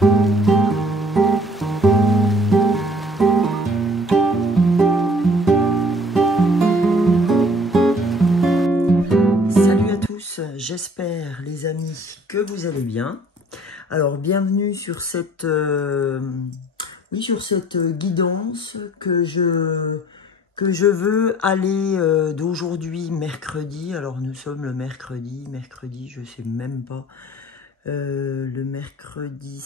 Salut à tous, j'espère les amis que vous allez bien. Alors bienvenue sur cette, sur cette guidance que je veux aller d'aujourd'hui mercredi. Alors nous sommes le mercredi, je sais même pas, le mercredi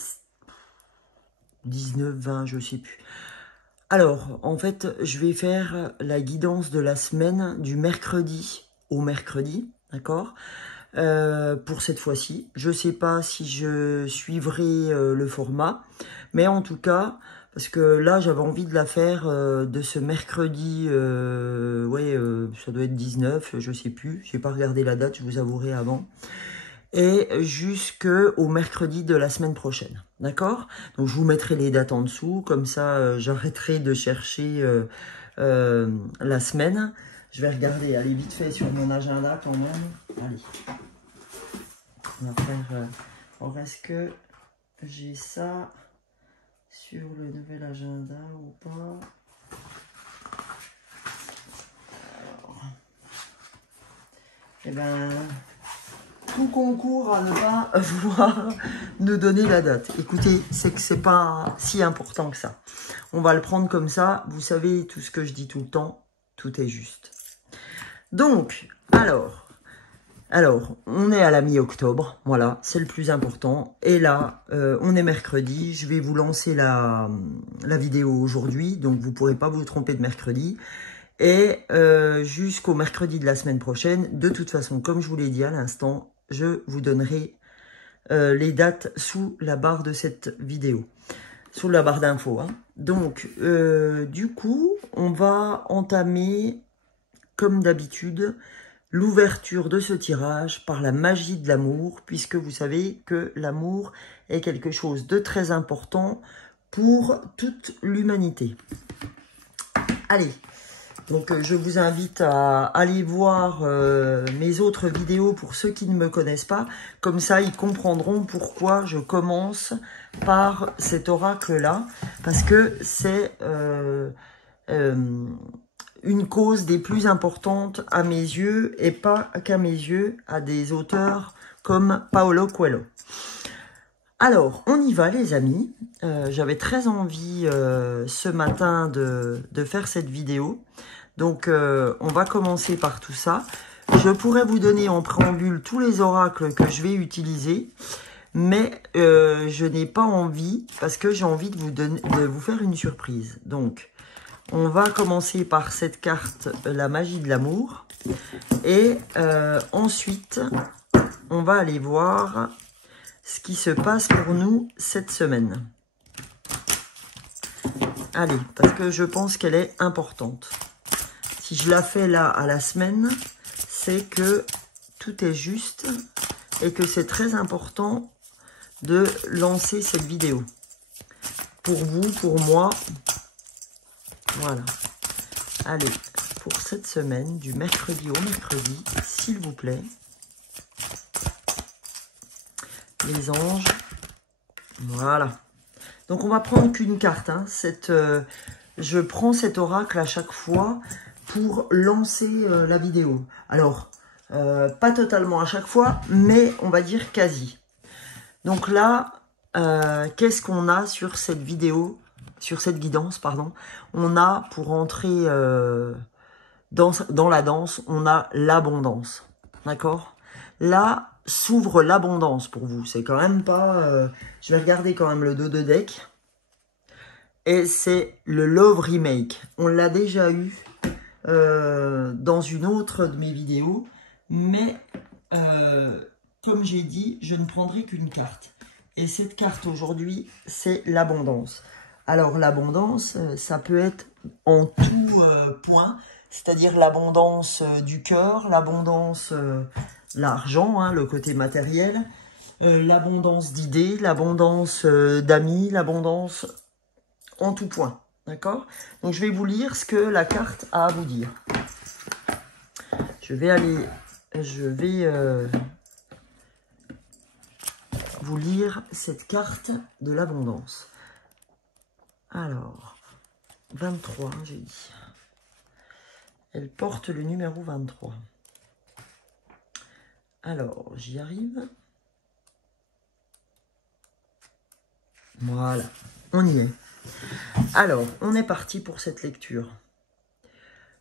19, 20, je sais plus. Alors en fait je vais faire la guidance de la semaine du mercredi au mercredi, d'accord, pour cette fois-ci. Je sais pas si je suivrai le format, mais en tout cas, parce que là j'avais envie de la faire de ce mercredi, ça doit être 19, je sais plus, j'ai pas regardé la date, je vous avouerai avant, et jusqu'au mercredi de la semaine prochaine, d'accord? Donc je vous mettrai les dates en dessous, comme ça j'arrêterai de chercher la semaine. Je vais regarder, allez vite fait sur mon agenda quand même. Allez, on va faire. Or est-ce que j'ai ça sur le nouvel agenda ou pas? Alors, eh ben, tout concourt à ne pas vouloir nous donner la date. Écoutez, c'est que c'est pas si important que ça. On va le prendre comme ça. Vous savez tout ce que je dis tout le temps, tout est juste. Donc, alors, on est à la mi-octobre, voilà, c'est le plus important. Et là, on est mercredi, je vais vous lancer la vidéo aujourd'hui, donc vous ne pourrez pas vous tromper de mercredi. Et jusqu'au mercredi de la semaine prochaine, de toute façon, comme je vous l'ai dit à l'instant, je vous donnerai les dates sous la barre de cette vidéo, sous la barre d'infos, hein. Donc, du coup, on va entamer, comme d'habitude, l'ouverture de ce tirage par la magie de l'amour, puisque vous savez que l'amour est quelque chose de très important pour toute l'humanité. Allez, donc je vous invite à aller voir mes autres vidéos pour ceux qui ne me connaissent pas. Comme ça, ils comprendront pourquoi je commence par cet oracle-là, parce que c'est une cause des plus importantes à mes yeux, et pas qu'à mes yeux, à des auteurs comme Paulo Coelho. Alors, on y va les amis. J'avais très envie ce matin de faire cette vidéo. Donc, on va commencer par tout ça. Je pourrais vous donner en préambule tous les oracles que je vais utiliser, mais je n'ai pas envie, parce que j'ai envie de vous faire une surprise. Donc, on va commencer par cette carte, la magie de l'amour. Et ensuite, on va aller voir ce qui se passe pour nous cette semaine. Allez, parce que je pense qu'elle est importante. Si je la fais là à la semaine, c'est que tout est juste et que c'est très important de lancer cette vidéo. Pour vous, pour moi. Voilà. Allez, pour cette semaine, du mercredi au mercredi, s'il vous plaît. Les anges. Voilà. Donc, on va prendre qu'une carte. Hein. Je prends cet oracle à chaque fois pour lancer la vidéo. Alors, pas totalement à chaque fois, mais on va dire quasi. Donc là, qu'est-ce qu'on a sur cette vidéo ? Sur cette guidance, pardon, on a, pour entrer dans la danse, on a l'abondance, d'accord? Là, s'ouvre l'abondance pour vous, c'est quand même pas... je vais regarder quand même le dos de deck, et c'est le Love Remake. On l'a déjà eu dans une autre de mes vidéos, mais comme j'ai dit, je ne prendrai qu'une carte. Et cette carte aujourd'hui, c'est l'abondance. Alors, l'abondance, ça peut être en tout point, c'est-à-dire l'abondance du cœur, l'abondance, l'argent, hein, le côté matériel, l'abondance d'idées, l'abondance d'amis, l'abondance en tout point, d'accord? Donc, je vais vous lire ce que la carte a à vous dire. Je vais vous lire cette carte de l'abondance. Alors, 23, j'ai dit. Elle porte le numéro 23. Alors, j'y arrive. Voilà, on y est. Alors, on est parti pour cette lecture.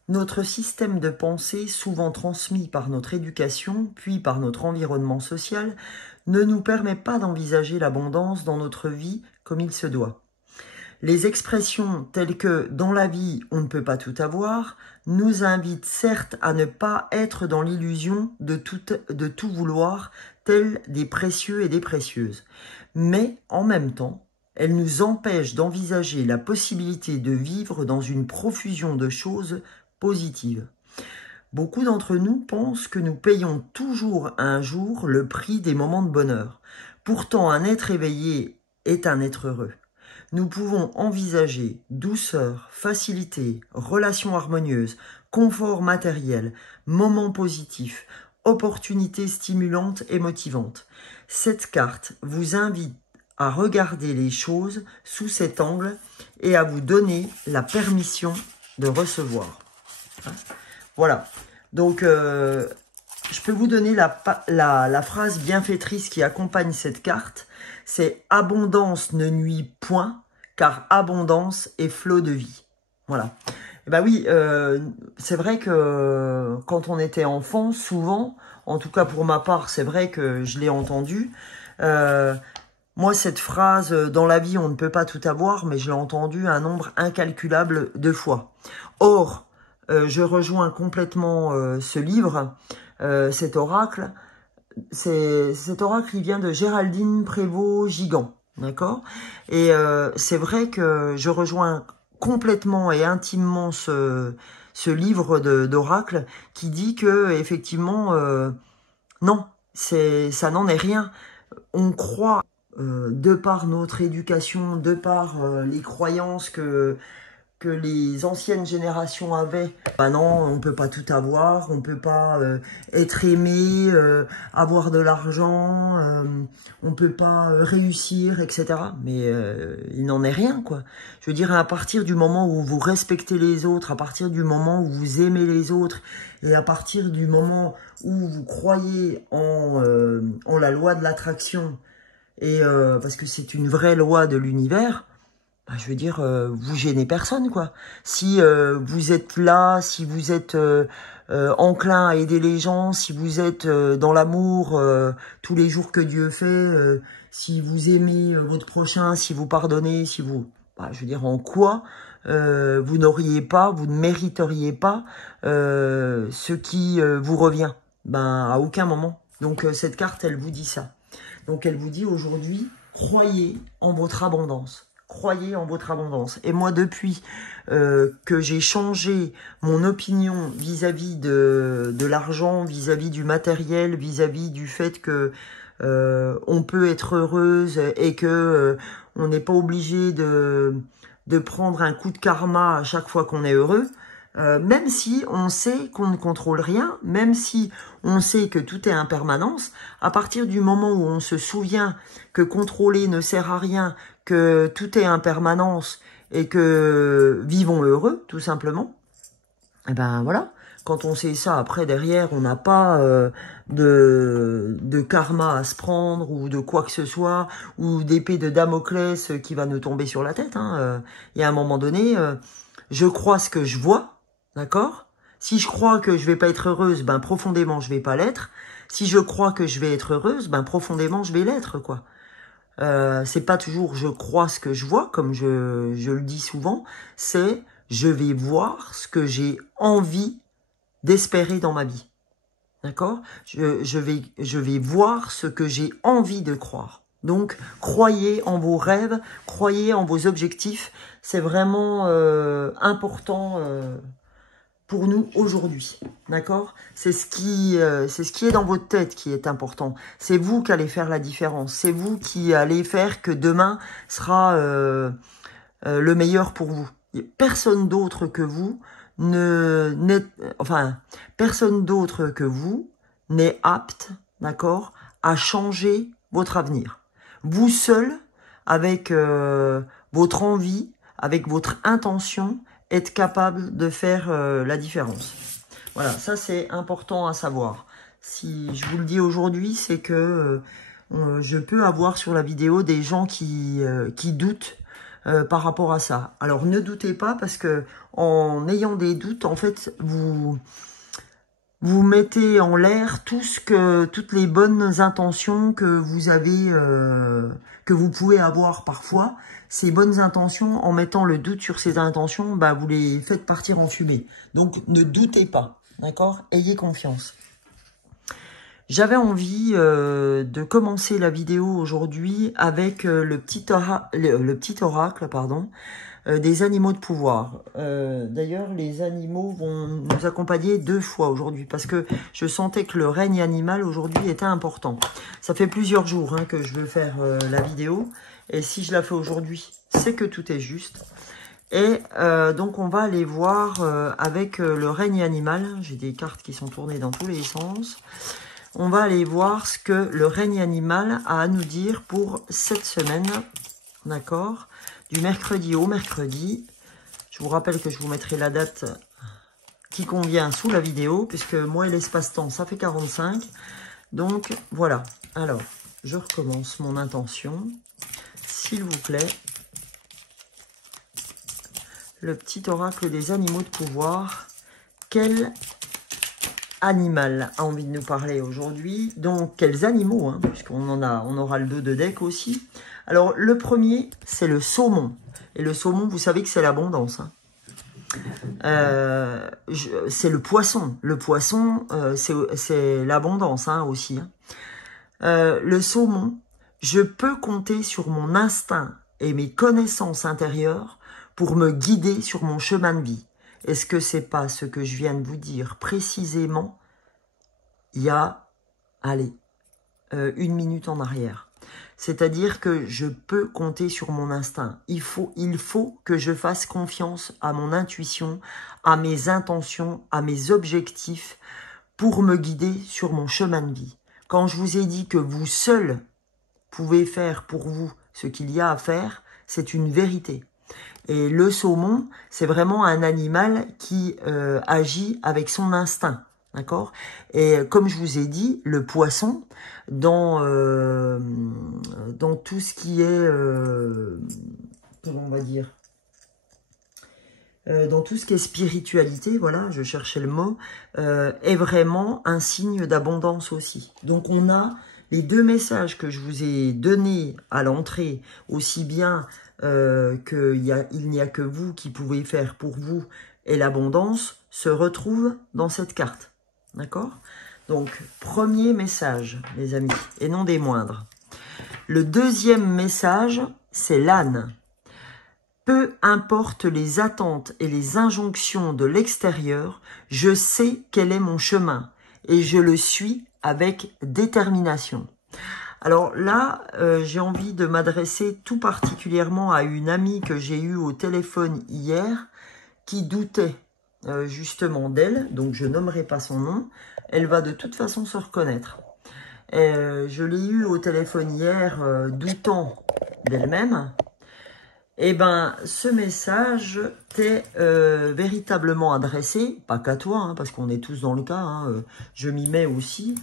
Notre système de pensée, souvent transmis par notre éducation, puis par notre environnement social, ne nous permet pas d'envisager l'abondance dans notre vie comme il se doit. Les expressions telles que « dans la vie, on ne peut pas tout avoir » nous invitent certes à ne pas être dans l'illusion de tout vouloir, tels des précieux et des précieuses. Mais, en même temps, elles nous empêchent d'envisager la possibilité de vivre dans une profusion de choses positives. Beaucoup d'entre nous pensent que nous payons toujours un jour le prix des moments de bonheur. Pourtant, un être éveillé est un être heureux. Nous pouvons envisager douceur, facilité, relations harmonieuses, confort matériel, moments positifs, opportunités stimulantes et motivantes. Cette carte vous invite à regarder les choses sous cet angle et à vous donner la permission de recevoir. Voilà. Donc, je peux vous donner la phrase bienfaitrice qui accompagne cette carte. C'est « Abondance ne nuit point, car abondance est flot de vie ». Voilà. Et ben oui, c'est vrai que quand on était enfant, souvent, en tout cas pour ma part, c'est vrai que je l'ai entendu. Moi, cette phrase « Dans la vie, on ne peut pas tout avoir », mais je l'ai entendue un nombre incalculable de fois. Or, je rejoins complètement ce livre, cet oracle. Cet oracle, il vient de Géraldine Prévost-Gigant, d'accord? Et c'est vrai que je rejoins complètement et intimement ce livre d'oracle qui dit que effectivement, non, ça n'en est rien. On croit, de par notre éducation, de par les croyances que les anciennes générations avaient. Bah non, on peut pas tout avoir, on peut pas être aimé, avoir de l'argent, on peut pas réussir, etc. Mais il n'en est rien, quoi. Je veux dire, à partir du moment où vous respectez les autres, à partir du moment où vous aimez les autres, et à partir du moment où vous croyez en la loi de l'attraction, et parce que c'est une vraie loi de l'univers, bah, je veux dire, vous gênez personne, quoi. Si vous êtes là, si vous êtes enclin à aider les gens, si vous êtes dans l'amour tous les jours que Dieu fait, si vous aimez votre prochain, si vous pardonnez, si vous... Bah, je veux dire, en quoi vous n'auriez pas, vous ne mériteriez pas ce qui vous revient? Ben, à aucun moment. Donc, cette carte, elle vous dit ça. Donc, elle vous dit aujourd'hui, croyez en votre abondance. Croyez en votre abondance. Et moi, depuis que j'ai changé mon opinion vis-à-vis de l'argent, vis-à-vis du matériel, vis-à-vis du fait que on peut être heureuse et que on n'est pas obligé de prendre un coup de karma à chaque fois qu'on est heureux, même si on sait qu'on ne contrôle rien, même si on sait que tout est impermanence, à partir du moment où on se souvient que contrôler ne sert à rien, que tout est impermanence et que vivons heureux, tout simplement, et ben voilà. Quand on sait ça, après, derrière, on n'a pas de karma à se prendre ou de quoi que ce soit, ou d'épée de Damoclès qui va nous tomber sur la tête. Hein. Et à un moment donné, je crois ce que je vois, d'accord? Si je crois que je vais pas être heureuse, ben profondément, je vais pas l'être. Si je crois que je vais être heureuse, ben profondément, je vais l'être, quoi. C'est pas toujours je crois ce que je vois, comme je le dis souvent, c'est je vais voir ce que j'ai envie d'espérer dans ma vie. D'accord? Je vais voir ce que j'ai envie de croire. Donc, croyez en vos rêves, croyez en vos objectifs. C'est vraiment important pour nous aujourd'hui. D'accord? C'est ce qui est dans votre tête qui est important. C'est vous qui allez faire la différence. C'est vous qui allez faire que demain sera le meilleur pour vous. Personne d'autre que vous personne d'autre que vous n'est apte, d'accord, à changer votre avenir. vous seul, avec votre envie, avec votre intention, êtes capable de faire la différence. Voilà, ça c'est important à savoir. Si je vous le dis aujourd'hui, c'est que je peux avoir sur la vidéo des gens qui doutent par rapport à ça. Alors ne doutez pas, parce que en ayant des doutes, en fait, vous mettez en l'air toutes les bonnes intentions que vous avez, que vous pouvez avoir parfois. Ces bonnes intentions, en mettant le doute sur ces intentions, bah, vous les faites partir en fumée. Donc ne doutez pas, d'accord? Ayez confiance. J'avais envie de commencer la vidéo aujourd'hui avec le petit oracle, pardon, des animaux de pouvoir. D'ailleurs, les animaux vont nous accompagner 2 fois aujourd'hui, parce que je sentais que le règne animal aujourd'hui était important. Ça fait plusieurs jours hein, que je veux faire la vidéo, et si je la fais aujourd'hui, c'est que tout est juste. Et donc on va aller voir avec le règne animal. J'ai des cartes qui sont tournées dans tous les sens. On va aller voir ce que le règne animal a à nous dire pour cette semaine, d'accord, du mercredi au mercredi. Je vous rappelle que je vous mettrai la date qui convient sous la vidéo, puisque moi et l'espace-temps, ça fait 45. Donc, voilà. Alors, je recommence mon intention. S'il vous plaît. Le petit oracle des animaux de pouvoir. Quel animal a envie de nous parler aujourd'hui? Donc, quels animaux, hein, puisqu'on aura le dos de deck aussi. Alors, le premier, c'est le saumon. Et le saumon, vous savez que c'est l'abondance. Hein. C'est le poisson. Le poisson, c'est l'abondance hein, aussi. Hein. Le saumon, je peux compter sur mon instinct et mes connaissances intérieures pour me guider sur mon chemin de vie. Est-ce que c'est pas ce que je viens de vous dire précisément il y a, allez, 1 minute en arrière? C'est-à-dire que je peux compter sur mon instinct. Il faut que je fasse confiance à mon intuition, à mes intentions, à mes objectifs pour me guider sur mon chemin de vie. Quand je vous ai dit que vous seul pouvez faire pour vous ce qu'il y a à faire, c'est une vérité. Et le saumon, c'est vraiment un animal qui agit avec son instinct. D'accord? Et comme je vous ai dit, le poisson, dans tout ce qui est, comment on va dire, dans tout ce qui est spiritualité, voilà, je cherchais le mot, est vraiment un signe d'abondance aussi. Donc on a les 2 messages que je vous ai donnés à l'entrée, aussi bien qu'il n'y a que vous qui pouvez faire pour vous, et l'abondance se retrouve dans cette carte. D'accord? Donc, premier message, les amis, et non des moindres. Le deuxième message, c'est l'âne. Peu importe les attentes et les injonctions de l'extérieur, je sais quel est mon chemin et je le suis avec détermination. Alors là, j'ai envie de m'adresser tout particulièrement à une amie que j'ai eue au téléphone hier qui doutait justement d'elle, donc je nommerai pas son nom. Elle va de toute façon se reconnaître. Je l'ai eue au téléphone hier, doutant d'elle-même. Eh ben, ce message t'est véritablement adressé, pas qu'à toi, hein, parce qu'on est tous dans le cas, hein, je m'y mets aussi.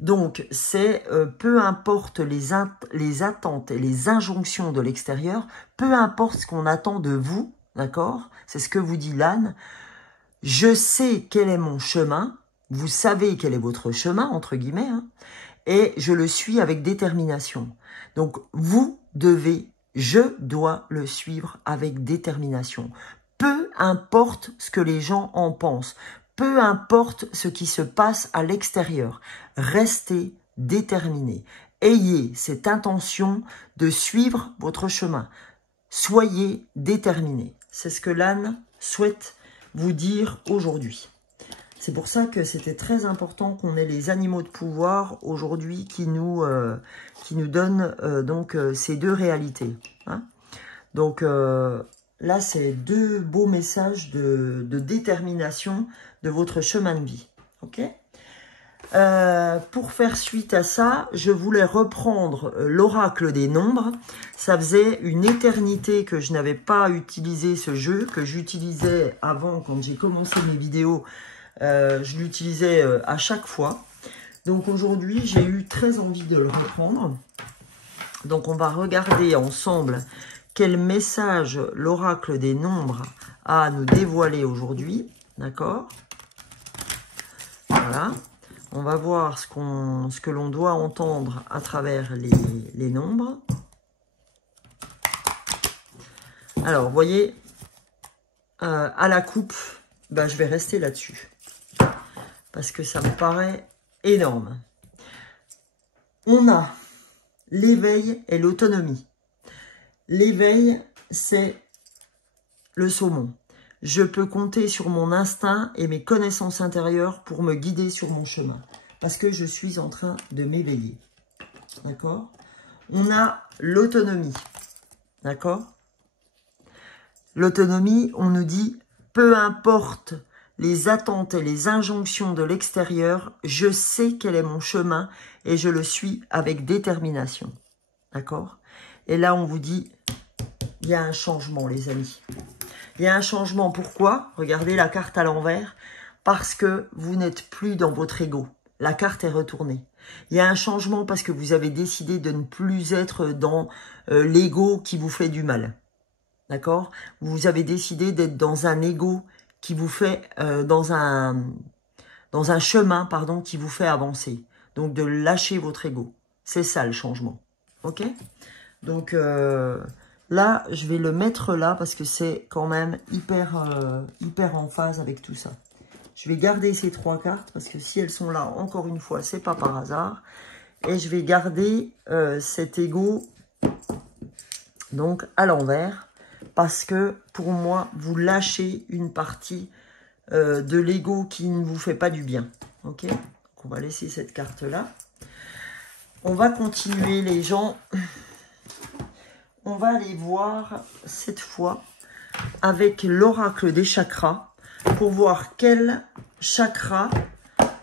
Donc, c'est peu importe les attentes et les injonctions de l'extérieur, peu importe ce qu'on attend de vous, d'accord? C'est ce que vous dit l'âne. Je sais quel est mon chemin, vous savez quel est votre chemin, entre guillemets, hein, et je le suis avec détermination. Donc, je dois le suivre avec détermination. Peu importe ce que les gens en pensent, peu importe ce qui se passe à l'extérieur, restez déterminés. Ayez cette intention de suivre votre chemin. Soyez déterminés. C'est ce que l'âne souhaite vous dire aujourd'hui. C'est pour ça que c'était très important qu'on ait les animaux de pouvoir aujourd'hui qui nous donnent donc ces 2 réalités. Hein. Donc là, c'est 2 beaux messages de détermination de votre chemin de vie. Ok? Pour faire suite à ça, je voulais reprendre l'oracle des nombres. Ça faisait une éternité que je n'avais pas utilisé ce jeu, que j'utilisais avant quand j'ai commencé mes vidéos. Je l'utilisais à chaque fois. Donc aujourd'hui, j'ai eu très envie de le reprendre. Donc on va regarder ensemble quel message l'oracle des nombres a à nous dévoiler aujourd'hui. D'accord? Voilà. On va voir ce que l'on doit entendre à travers les nombres. Alors, vous voyez, à la coupe, bah, je vais rester là-dessus. Parce que ça me paraît énorme. On a l'éveil et l'autonomie. L'éveil, c'est le saumon. Je peux compter sur mon instinct et mes connaissances intérieures pour me guider sur mon chemin. Parce que je suis en train de m'éveiller. D'accord? On a l'autonomie. D'accord? L'autonomie, on nous dit, peu importe les attentes et les injonctions de l'extérieur, je sais quel est mon chemin et je le suis avec détermination. D'accord? Et là, on vous dit, il y a un changement, les amis. Il y a un changement. Pourquoi? Regardez la carte à l'envers. Parce que vous n'êtes plus dans votre ego. La carte est retournée. Il y a un changement parce que vous avez décidé de ne plus être dans l'ego qui vous fait du mal. D'accord? Vous avez décidé d'être dans un ego qui vous fait, dans un chemin, pardon, qui vous fait avancer. Donc de lâcher votre ego. C'est ça le changement. Ok? Donc là, je vais le mettre là parce que c'est quand même hyper en phase avec tout ça. Je vais garder ces 3 cartes parce que si elles sont là, encore une fois, c'est pas par hasard. Et je vais garder cet ego donc à l'envers parce que pour moi, vous lâchez une partie de l'ego qui ne vous fait pas du bien. Ok? Donc on va laisser cette carte là. On va continuer les gens. On va aller voir cette fois avec l'oracle des chakras pour voir quel chakra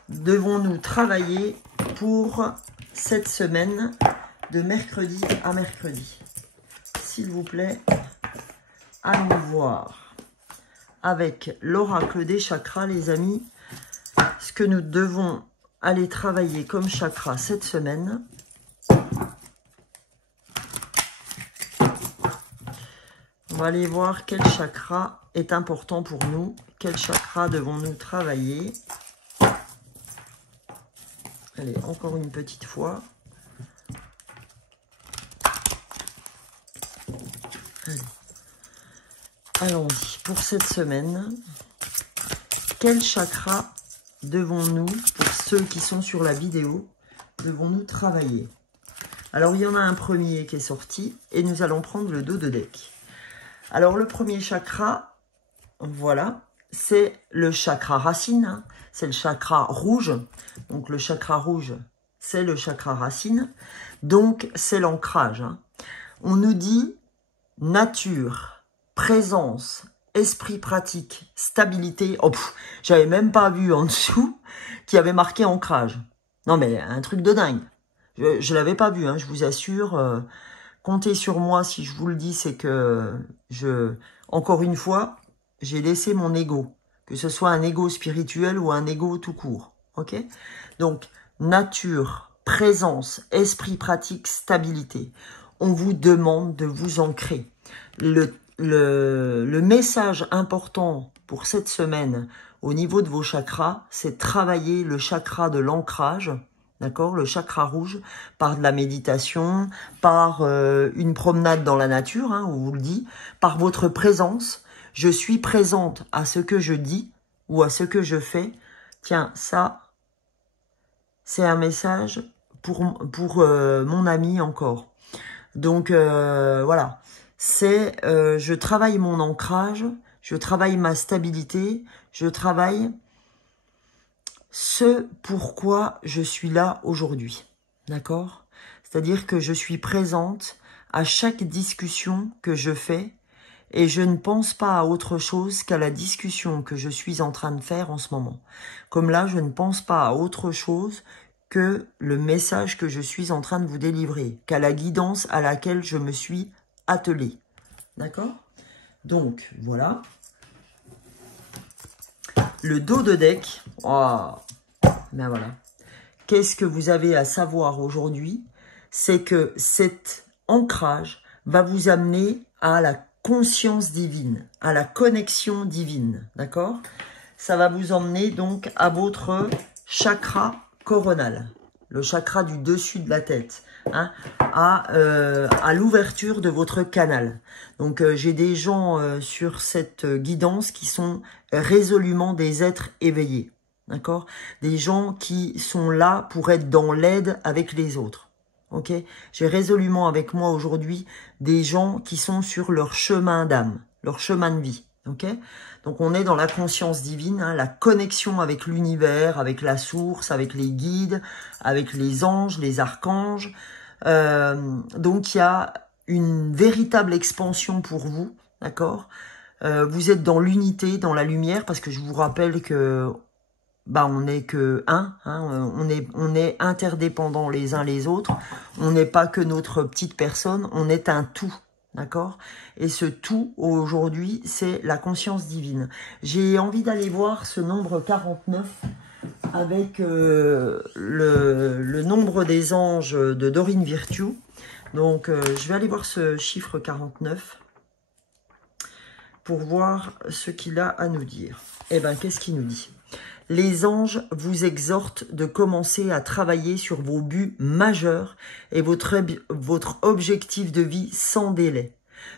devons-nous travailler pour cette semaine de mercredi à mercredi. S'il vous plaît, allons voir avec l'oracle des chakras, les amis, ce que nous devons aller travailler comme chakra cette semaine. On va aller voir quel chakra est important pour nous. Quel chakra devons-nous travailler? Allez, encore une petite fois. Allons-y. Pour cette semaine, quel chakra devons-nous, pour ceux qui sont sur la vidéo, devons-nous travailler? Alors, il y en a un premier qui est sorti et nous allons prendre le dos de deck. Alors, le premier chakra, voilà, c'est le chakra racine, hein, c'est le chakra rouge. Donc, le chakra rouge, c'est le chakra racine. Donc, c'est l'ancrage. Hein. On nous dit nature, présence, esprit pratique, stabilité. Oh, j'avais même pas vu en dessous qu'il y avait marqué ancrage. Non, mais un truc de dingue. Je l'avais pas vu, hein, je vous assure. Comptez sur moi si je vous le dis, c'est que encore une fois, j'ai laissé mon ego. Que ce soit un ego spirituel ou un ego tout court. Ok? Donc, nature, présence, esprit pratique, stabilité. On vous demande de vous ancrer. Le message important pour cette semaine au niveau de vos chakras, c'est travailler le chakra de l'ancrage. D'accord, le chakra rouge, par de la méditation, par une promenade dans la nature, hein, on vous le dit, par votre présence. Je suis présente à ce que je dis ou à ce que je fais. Tiens, ça, c'est un message pour mon ami encore. Donc, voilà. C'est, je travaille mon ancrage, je travaille ma stabilité, je travaille ce pourquoi je suis là aujourd'hui, d'accord? C'est-à-dire que je suis présente à chaque discussion que je fais et je ne pense pas à autre chose qu'à la discussion que je suis en train de faire en ce moment. Comme là, je ne pense pas à autre chose que le message que je suis en train de vous délivrer, qu'à la guidance à laquelle je me suis attelée. D'accord? Donc, voilà. Le dos de deck. Oh, ben voilà. Qu'est-ce que vous avez à savoir aujourd'hui? C'est que cet ancrage va vous amener à la conscience divine, à la connexion divine. D'accord? Ça va vous emmener donc à votre chakra coronal, le chakra du dessus de la tête, hein, à l'ouverture de votre canal. Donc j'ai des gens sur cette guidance qui sont résolument des êtres éveillés, d'accord? Des gens qui sont là pour être dans l'aide avec les autres. Ok, j'ai résolument avec moi aujourd'hui des gens qui sont sur leur chemin d'âme, leur chemin de vie. Ok, donc on est dans la conscience divine, hein, la connexion avec l'univers, avec la source, avec les guides, avec les anges, les archanges. Donc il y a une véritable expansion pour vous, d'accord? Vous êtes dans l'unité, dans la lumière, parce que je vous rappelle que on n'est que un, hein, on est interdépendants les uns les autres. On n'est pas que notre petite personne, on est un tout. D'accord? Et ce tout, aujourd'hui, c'est la conscience divine. J'ai envie d'aller voir ce nombre 49 avec le nombre des anges de Dorine Virtue. Donc, je vais aller voir ce chiffre 49 pour voir ce qu'il a à nous dire. Eh bien, qu'est-ce qu'il nous dit? Les anges vous exhortent de commencer à travailler sur vos buts majeurs et votre objectif de vie sans délai.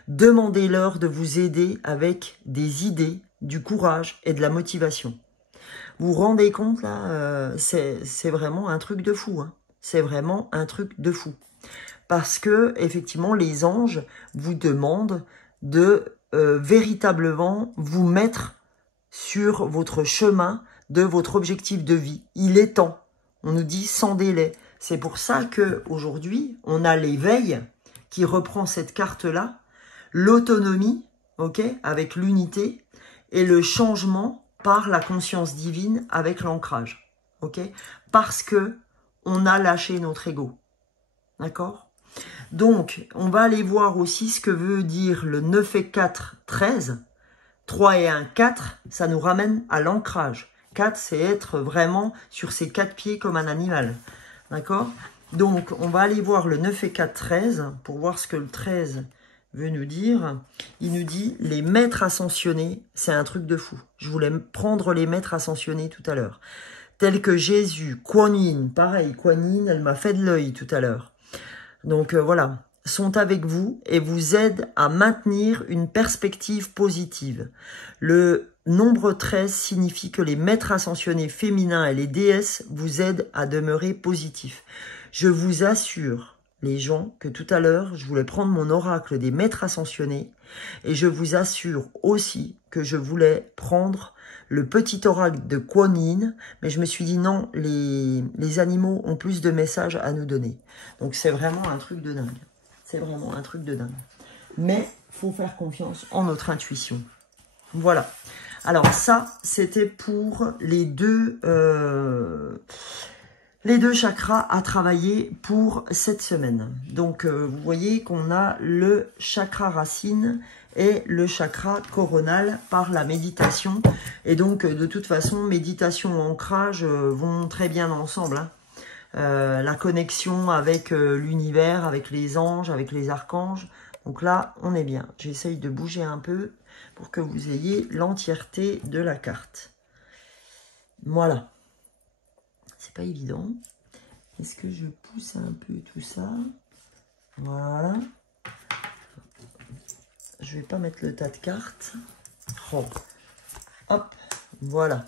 Demandez-leur de vous aider avec des idées, du courage et de la motivation. Vous vous rendez compte là, c'est vraiment un truc de fou. Hein. C'est vraiment un truc de fou. Parce que effectivement, les anges vous demandent de véritablement vous mettre sur votre chemin de votre objectif de vie. Il est temps. On nous dit sans délai. C'est pour ça que aujourd'hui, on a l'éveil qui reprend cette carte-là, l'autonomie, ok, avec l'unité, et le changement par la conscience divine avec l'ancrage, ok, parce que on a lâché notre ego, d'accord. Donc, on va aller voir aussi ce que veut dire le 9 et 4, 13. 3 et 1, 4, ça nous ramène à l'ancrage. 4, c'est être vraiment sur ses 4 pieds comme un animal. D'accord? Donc, on va aller voir le 9 et 4, 13, pour voir ce que le 13 veut nous dire. Il nous dit, les maîtres ascensionnés, c'est un truc de fou. Je voulais prendre les maîtres ascensionnés tout à l'heure. Tels que Jésus, Kuan Yin, pareil, Kuan Yin, elle m'a fait de l'œil tout à l'heure. Donc, voilà. Sont avec vous et vous aident à maintenir une perspective positive. Le nombre 13 signifie que les maîtres ascensionnés féminins et les déesses vous aident à demeurer positifs. Je vous assure, les gens, que tout à l'heure, je voulais prendre mon oracle des maîtres ascensionnés et je vous assure aussi que je voulais prendre le petit oracle de Kuan Yin, mais je me suis dit non, les animaux ont plus de messages à nous donner. Donc c'est vraiment un truc de dingue. C'est vraiment un truc de dingue. Mais il faut faire confiance en notre intuition. Voilà. Alors ça, c'était pour les deux chakras à travailler pour cette semaine. Donc, vous voyez qu'on a le chakra racine et le chakra coronal par la méditation. Et donc, de toute façon, méditation, ancrage vont très bien ensemble, hein. La connexion avec l'univers, avec les anges, avec les archanges. Donc là, on est bien. J'essaye de bouger un peu pour que vous ayez l'entièreté de la carte. Voilà. C'est pas évident. Est-ce que je pousse un peu tout ça? Voilà. Je vais pas mettre le tas de cartes. Oh. Hop, voilà.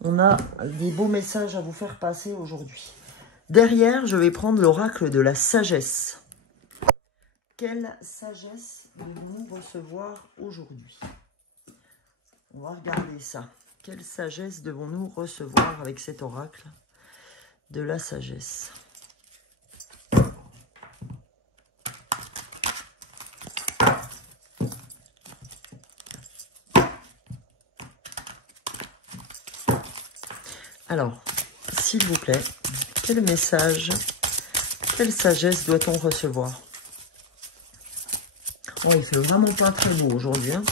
On a des beaux messages à vous faire passer aujourd'hui. Derrière, je vais prendre l'oracle de la sagesse. Quelle sagesse devons-nous recevoir aujourd'hui? On va regarder ça. Quelle sagesse devons-nous recevoir avec cet oracle de la sagesse? Alors, s'il vous plaît, quel message, quelle sagesse doit-on recevoir? Oh, il fait vraiment pas très beau aujourd'hui, hein.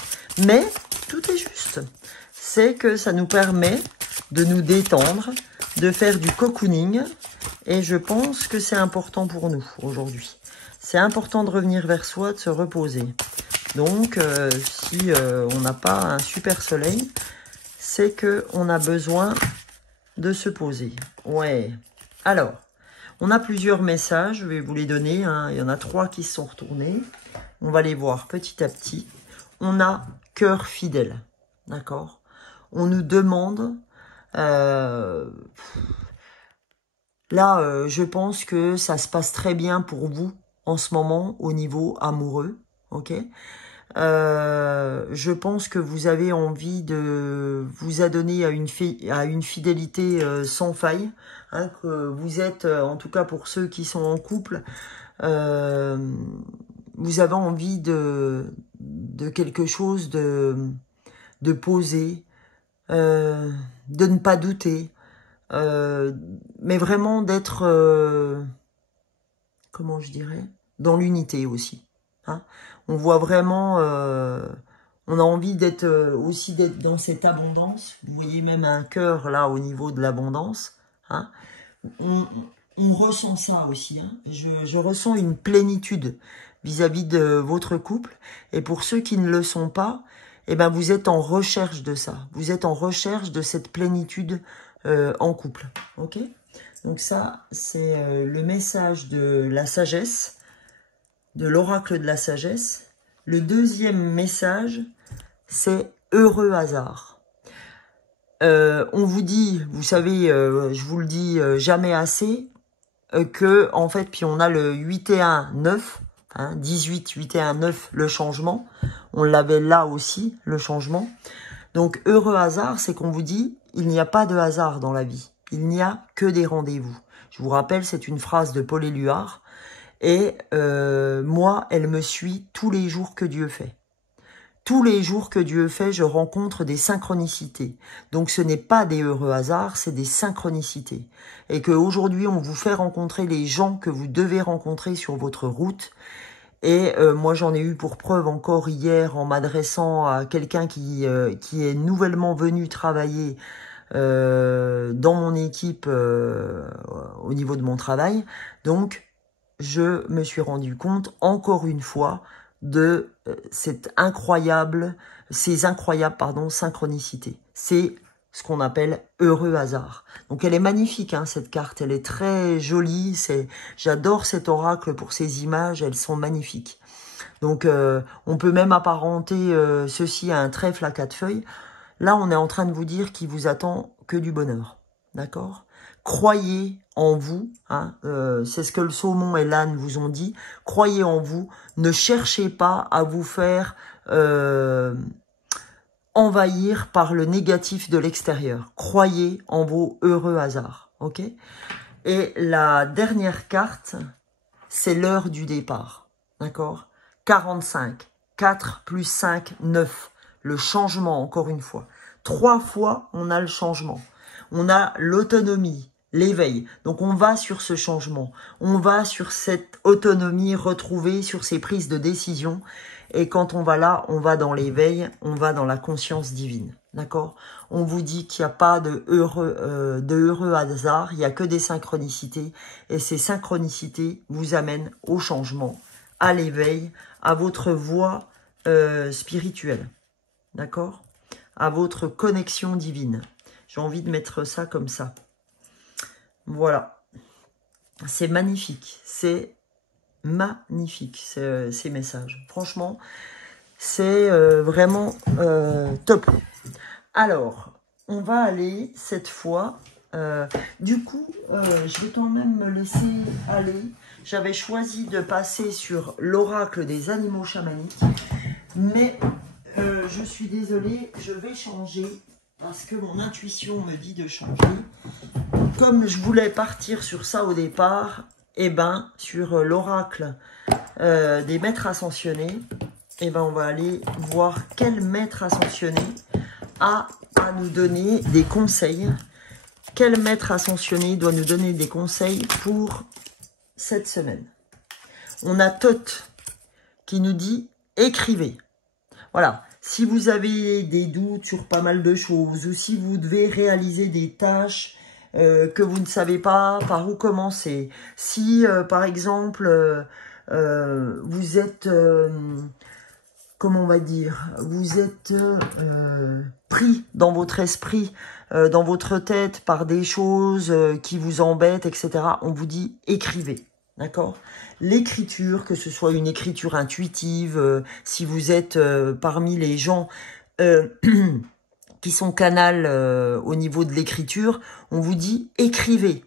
Mais tout est juste. C'est que ça nous permet de nous détendre, de faire du cocooning. Et je pense que c'est important pour nous aujourd'hui. C'est important de revenir vers soi, de se reposer. Donc, si on n'a pas un super soleil, c'est qu'on a besoin de se poser. Ouais. Alors, on a plusieurs messages, je vais vous les donner, hein. Il y en a 3 qui se sont retournés. On va les voir petit à petit. On a cœur fidèle, d'accord? On nous demande... Là, je pense que ça se passe très bien pour vous en ce moment au niveau amoureux, ok? Je pense que vous avez envie de vous adonner à une fidélité sans faille, hein, que vous êtes, en tout cas pour ceux qui sont en couple, vous avez envie de quelque chose de posé, de ne pas douter, mais vraiment d'être, comment je dirais, dans l'unité aussi. Hein. On voit vraiment, on a envie d'être aussi d'être dans cette abondance. Vous voyez même un cœur là au niveau de l'abondance. Hein. On ressent ça aussi. Hein. Je ressens une plénitude vis-à-vis de votre couple. Et pour ceux qui ne le sont pas, eh ben vous êtes en recherche de ça. Vous êtes en recherche de cette plénitude en couple. Ok ? Donc ça, c'est le message de la sagesse, de l'oracle de la sagesse. Le deuxième message, c'est heureux hasard. On vous dit, vous savez, je vous le dis jamais assez, que en fait, puis on a le 8 et 1, 9, hein, 18, 8 et 1, 9, le changement. On l'avait là aussi, le changement. Donc, heureux hasard, c'est qu'on vous dit, il n'y a pas de hasard dans la vie. Il n'y a que des rendez-vous. Je vous rappelle, c'est une phrase de Paul Éluard. Et moi, elle me suit tous les jours que Dieu fait. Tous les jours que Dieu fait, je rencontre des synchronicités. Donc, ce n'est pas des heureux hasards, c'est des synchronicités. Et qu'aujourd'hui, on vous fait rencontrer les gens que vous devez rencontrer sur votre route. Et moi, j'en ai eu pour preuve encore hier en m'adressant à quelqu'un qui est nouvellement venu travailler dans mon équipe au niveau de mon travail. Donc, je me suis rendu compte, encore une fois, de ces incroyables synchronicités. C'est ce qu'on appelle heureux hasard. Donc, elle est magnifique, hein, cette carte. Elle est très jolie. J'adore cet oracle pour ces images. Elles sont magnifiques. Donc, on peut même apparenter ceci à un trèfle à 4 feuilles. Là, on est en train de vous dire qu'il vous attend que du bonheur. D'accord ? Croyez en vous. Hein, c'est ce que le saumon et l'âne vous ont dit. Croyez en vous. Ne cherchez pas à vous faire envahir par le négatif de l'extérieur. Croyez en vos heureux hasards. Ok ? Et la dernière carte, c'est l'heure du départ. D'accord ? 45. 4 plus 5, 9. Le changement, encore une fois. 3 fois, on a le changement. On a l'autonomie, l'éveil. Donc, on va sur ce changement. On va sur cette autonomie retrouvée, sur ces prises de décision. Et quand on va là, on va dans l'éveil, on va dans la conscience divine. D'accord ? On vous dit qu'il n'y a pas de heureux hasard, il n'y a que des synchronicités. Et ces synchronicités vous amènent au changement, à l'éveil, à votre voie spirituelle. D'accord ? À votre connexion divine. J'ai envie de mettre ça comme ça. Voilà. C'est magnifique. C'est magnifique, ces messages. Franchement, c'est vraiment top. Alors, on va aller cette fois... du coup, je vais quand même me laisser aller. J'avais choisi de passer sur l'oracle des animaux chamaniques. Mais... je suis désolée, je vais changer parce que mon intuition me dit de changer. Comme je voulais partir sur ça au départ, et ben sur l'oracle des maîtres ascensionnés, et ben on va aller voir quel maître ascensionné a à nous donner des conseils. quel maître ascensionné doit nous donner des conseils pour cette semaine? On a Thoth qui nous dit « Écrivez ». Voilà, si vous avez des doutes sur pas mal de choses ou si vous devez réaliser des tâches que vous ne savez pas par où commencer, si par exemple vous êtes, comment on va dire, vous êtes pris dans votre esprit, dans votre tête par des choses qui vous embêtent, etc. On vous dit écrivez, d'accord? L'écriture, que ce soit une écriture intuitive, si vous êtes parmi les gens qui sont canal au niveau de l'écriture, on vous dit écrivez.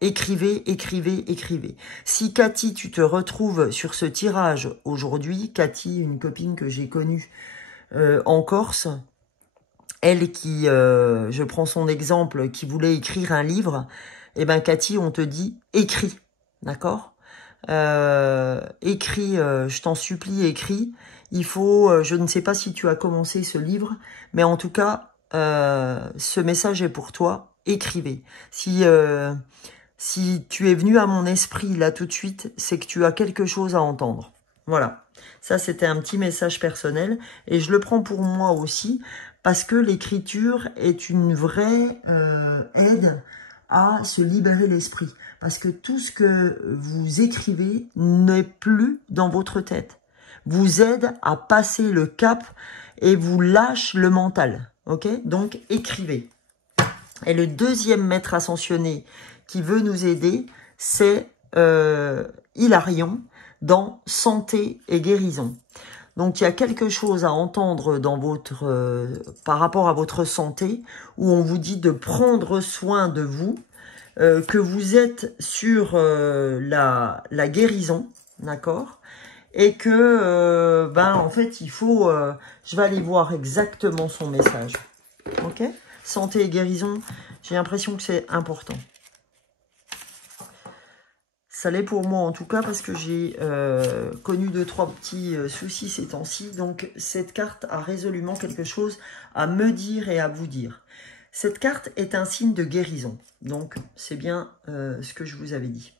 Écrivez, écrivez, écrivez. Si Cathy, tu te retrouves sur ce tirage aujourd'hui, Cathy, une copine que j'ai connue en Corse, elle qui, je prends son exemple, qui voulait écrire un livre, eh ben Cathy, on te dit écris, d'accord? Écris, je t'en supplie, écris. Il faut, je ne sais pas si tu as commencé ce livre, mais en tout cas, ce message est pour toi. Écrivez. Si tu es venu à mon esprit là tout de suite, c'est que tu as quelque chose à entendre. Voilà. Ça, c'était un petit message personnel. Et je le prends pour moi aussi, parce que l'écriture est une vraie aide à se libérer l'esprit. Parce que tout ce que vous écrivez n'est plus dans votre tête. Vous aide à passer le cap et vous lâche le mental. Ok? Donc, écrivez. Et le deuxième maître ascensionné qui veut nous aider, c'est Hilarion dans Santé et Guérison. Donc, il y a quelque chose à entendre dans votre, par rapport à votre santé, où on vous dit de prendre soin de vous, que vous êtes sur la guérison, d'accord? Et que, en fait, il faut... je vais aller voir exactement son message. Ok? Santé et guérison, j'ai l'impression que c'est important. Ça l'est pour moi en tout cas parce que j'ai connu 2-3 petits soucis ces temps-ci. Donc cette carte a résolument quelque chose à me dire et à vous dire. Cette carte est un signe de guérison. Donc c'est bien ce que je vous avais dit.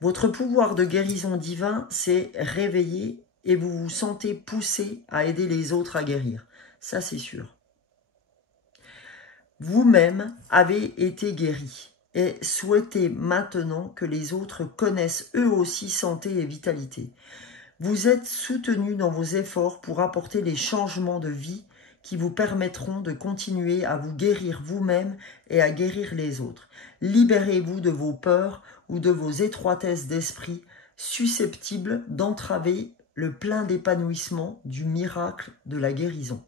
Votre pouvoir de guérison divin s'est réveillé et vous vous sentez poussé à aider les autres à guérir. Ça c'est sûr. Vous-même avez été guéri. Et souhaitez maintenant que les autres connaissent eux aussi santé et vitalité. Vous êtes soutenu dans vos efforts pour apporter les changements de vie qui vous permettront de continuer à vous guérir vous-même et à guérir les autres. Libérez-vous de vos peurs ou de vos étroitesses d'esprit susceptibles d'entraver le plein d'épanouissement du miracle de la guérison.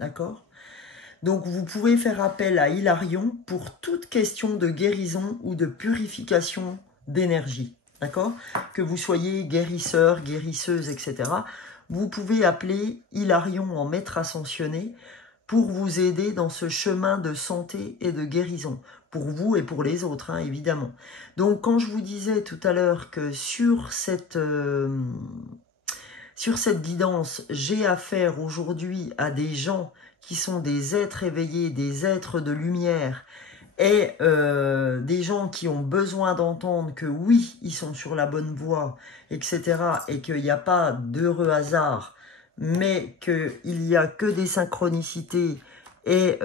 D'accord ? Donc, vous pouvez faire appel à Hilarion pour toute question de guérison ou de purification d'énergie. D'accord? Que vous soyez guérisseur, guérisseuse, etc. Vous pouvez appeler Hilarion en maître ascensionné pour vous aider dans ce chemin de santé et de guérison. Pour vous et pour les autres, hein, évidemment. Donc, quand je vous disais tout à l'heure que sur cette guidance, j'ai affaire aujourd'hui à des gens qui sont des êtres éveillés, des êtres de lumière, et des gens qui ont besoin d'entendre que oui, ils sont sur la bonne voie, etc., et qu'il n'y a pas d'heureux hasard, mais qu'il n'y a que des synchronicités, et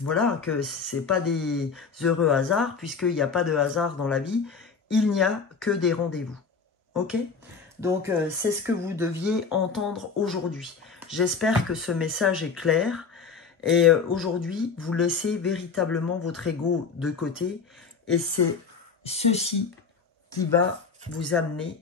voilà, que c'est pas des heureux hasards, puisqu'il n'y a pas de hasard dans la vie, il n'y a que des rendez-vous. Ok ? Donc, c'est ce que vous deviez entendre aujourd'hui. J'espère que ce message est clair. Et aujourd'hui, vous laissez véritablement votre ego de côté. Et c'est ceci qui va vous amener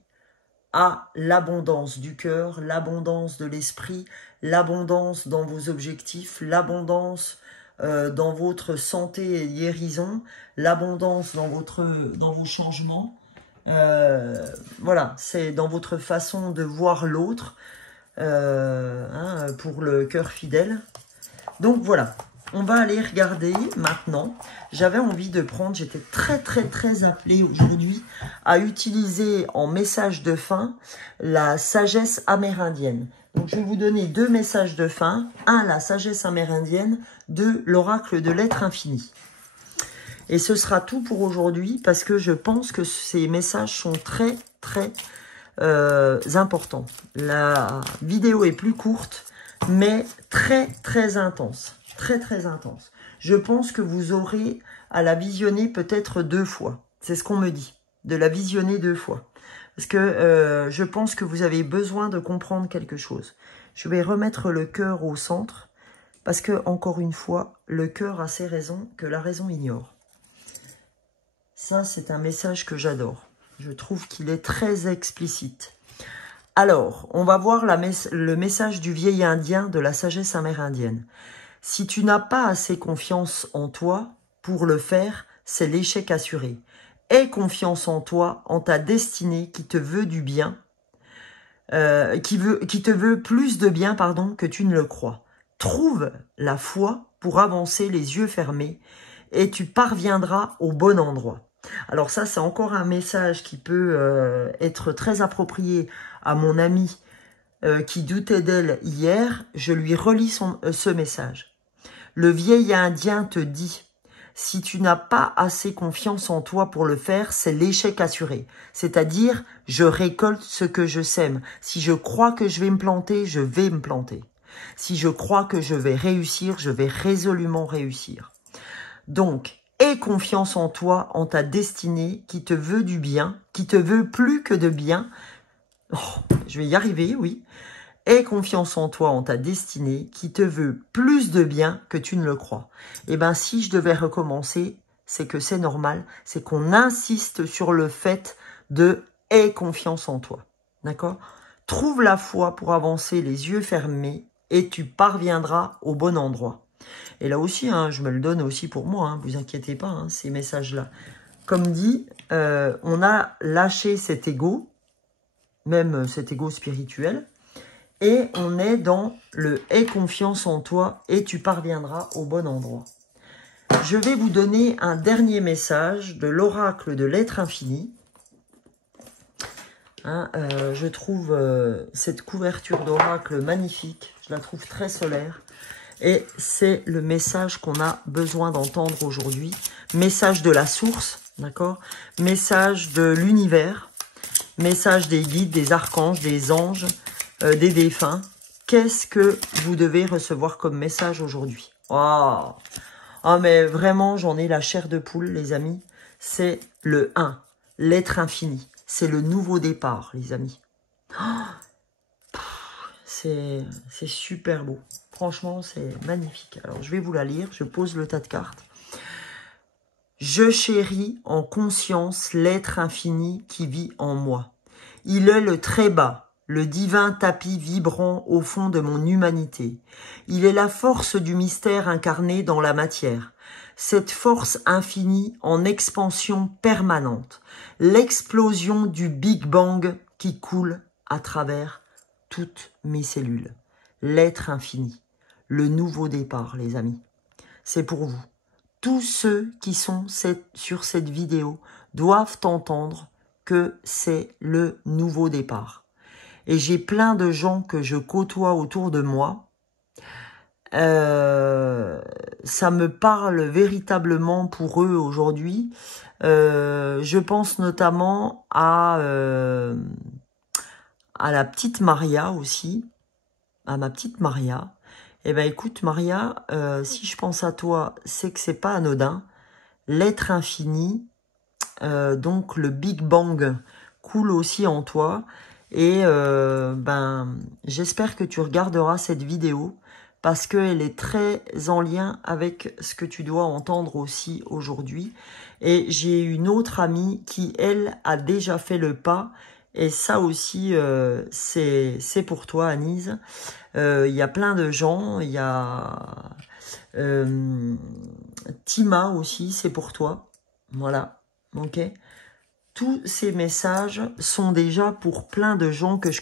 à l'abondance du cœur, l'abondance de l'esprit, l'abondance dans vos objectifs, l'abondance dans votre santé et guérison, l'abondance dans vos changements. Voilà, c'est dans votre façon de voir l'autre, pour le cœur fidèle. Donc voilà, on va aller regarder maintenant. J'avais envie de prendre, j'étais très appelée aujourd'hui à utiliser en message de fin la sagesse amérindienne. Donc je vais vous donner 2 messages de fin. 1, la sagesse amérindienne. 2, l'oracle de l'être infini. Et ce sera tout pour aujourd'hui parce que je pense que ces messages sont très importants. La vidéo est plus courte, mais très intense. Très intense. Je pense que vous aurez à la visionner peut-être 2 fois. C'est ce qu'on me dit, de la visionner 2 fois. Parce que je pense que vous avez besoin de comprendre quelque chose. Je vais remettre le cœur au centre, parce que, encore une fois, le cœur a ses raisons que la raison ignore. Ça, c'est un message que j'adore. Je trouve qu'il est très explicite. Alors, on va voir le message du vieil indien de la sagesse amérindienne. Si tu n'as pas assez confiance en toi pour le faire, c'est l'échec assuré. Aie confiance en toi, en ta destinée qui te veut du bien, qui te veut plus de bien, pardon, que tu ne le crois. Trouve la foi pour avancer les yeux fermés et tu parviendras au bon endroit. Alors ça, c'est encore un message qui peut être très approprié à mon ami qui doutait d'elle hier. Je lui relis ce message. Le vieil indien te dit, si tu n'as pas assez confiance en toi pour le faire, c'est l'échec assuré. C'est-à-dire, je récolte ce que je sème. Si je crois que je vais me planter, je vais me planter. Si je crois que je vais réussir, je vais résolument réussir. Donc, aie confiance en toi, en ta destinée, qui te veut du bien, qui te veut plus que de bien. Oh, je vais y arriver, oui. Aie confiance en toi, en ta destinée, qui te veut plus de bien que tu ne le crois. Eh bien, si je devais recommencer, c'est que c'est normal, c'est qu'on insiste sur le fait de « aie confiance en toi ». D'accord? Trouve la foi pour avancer les yeux fermés et tu parviendras au bon endroit. Et là aussi, hein, je me le donne aussi pour moi, hein, vous inquiétez pas, hein, ces messages-là. Comme dit, on a lâché cet ego, même cet ego spirituel, et on est dans le « aie confiance en toi et tu parviendras au bon endroit ». Je vais vous donner un dernier message de l'oracle de l'être infini. Hein, je trouve cette couverture d'oracle magnifique, je la trouve très solaire. Et c'est le message qu'on a besoin d'entendre aujourd'hui. Message de la source, d'accord? Message de l'univers, message des guides, des archanges, des anges, des défunts. Qu'est-ce que vous devez recevoir comme message aujourd'hui? Oh, oh, mais vraiment, j'en ai la chair de poule, les amis. C'est le 1, l'être infini. C'est le nouveau départ, les amis. Oh, c'est super beau. Franchement, c'est magnifique. Alors, je vais vous la lire. Je pose le tas de cartes. Je chéris en conscience l'être infini qui vit en moi. Il est le très bas, le divin tapis vibrant au fond de mon humanité. Il est la force du mystère incarné dans la matière. Cette force infinie en expansion permanente. L'explosion du Big Bang qui coule à travers toutes mes cellules. L'être infini. Le nouveau départ, les amis. C'est pour vous. Tous ceux qui sont sur cette vidéo doivent entendre que c'est le nouveau départ. Et j'ai plein de gens que je côtoie autour de moi. Ça me parle véritablement pour eux aujourd'hui. Je pense notamment à la petite Maria aussi, à ma petite Maria. Eh ben écoute Maria, si je pense à toi, c'est que c'est pas anodin. L'être infini, donc le Big Bang coule aussi en toi. Et ben j'espère que tu regarderas cette vidéo parce qu'elle est très en lien avec ce que tu dois entendre aussi aujourd'hui. Et j'ai une autre amie qui, elle, a déjà fait le pas. Et ça aussi, c'est pour toi, Anise. Il y a plein de gens. Il y a Tima aussi, c'est pour toi. Voilà, ok. Tous ces messages sont déjà pour plein de gens que je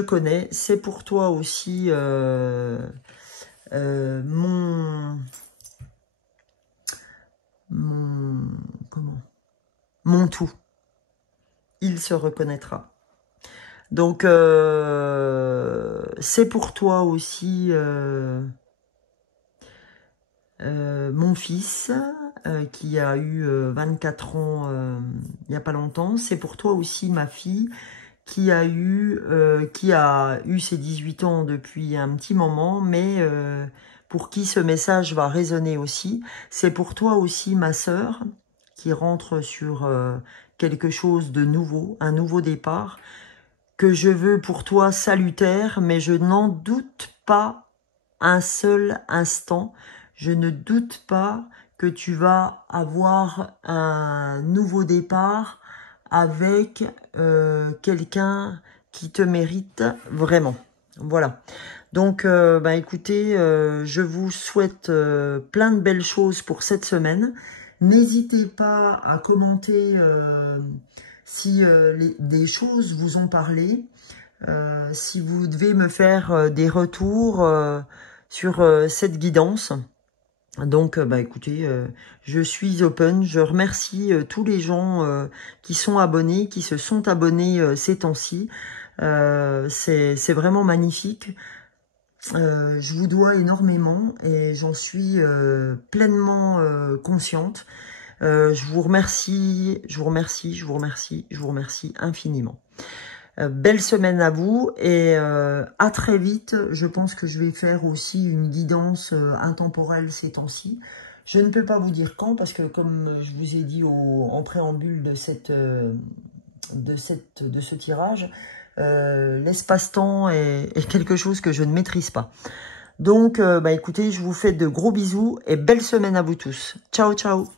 connais. C'est pour toi aussi, mon tout. Il se reconnaîtra. Donc, c'est pour toi aussi, mon fils, qui a eu 24 ans il n'y a pas longtemps. C'est pour toi aussi ma fille, qui a eu ses 18 ans depuis un petit moment, mais pour qui ce message va résonner aussi. C'est pour toi aussi ma sœur, qui rentre sur quelque chose de nouveau, un nouveau départ, que je veux pour toi salutaire, mais je n'en doute pas un seul instant. Je ne doute pas que tu vas avoir un nouveau départ avec quelqu'un qui te mérite vraiment. Voilà. Donc, écoutez, je vous souhaite plein de belles choses pour cette semaine. N'hésitez pas à commenter si des choses vous ont parlé. Si vous devez me faire des retours sur cette guidance. Donc, écoutez, je suis open. Je remercie tous les gens qui sont abonnés, qui se sont abonnés ces temps-ci. C'est vraiment magnifique. Je vous dois énormément et j'en suis pleinement consciente. Je vous remercie, je vous remercie, je vous remercie, je vous remercie infiniment. Belle semaine à vous et à très vite. Je pense que je vais faire aussi une guidance intemporelle ces temps-ci. Je ne peux pas vous dire quand parce que comme je vous ai dit en préambule de ce tirage, l'espace-temps est quelque chose que je ne maîtrise pas. Donc, écoutez, je vous fais de gros bisous et belle semaine à vous tous. Ciao, ciao.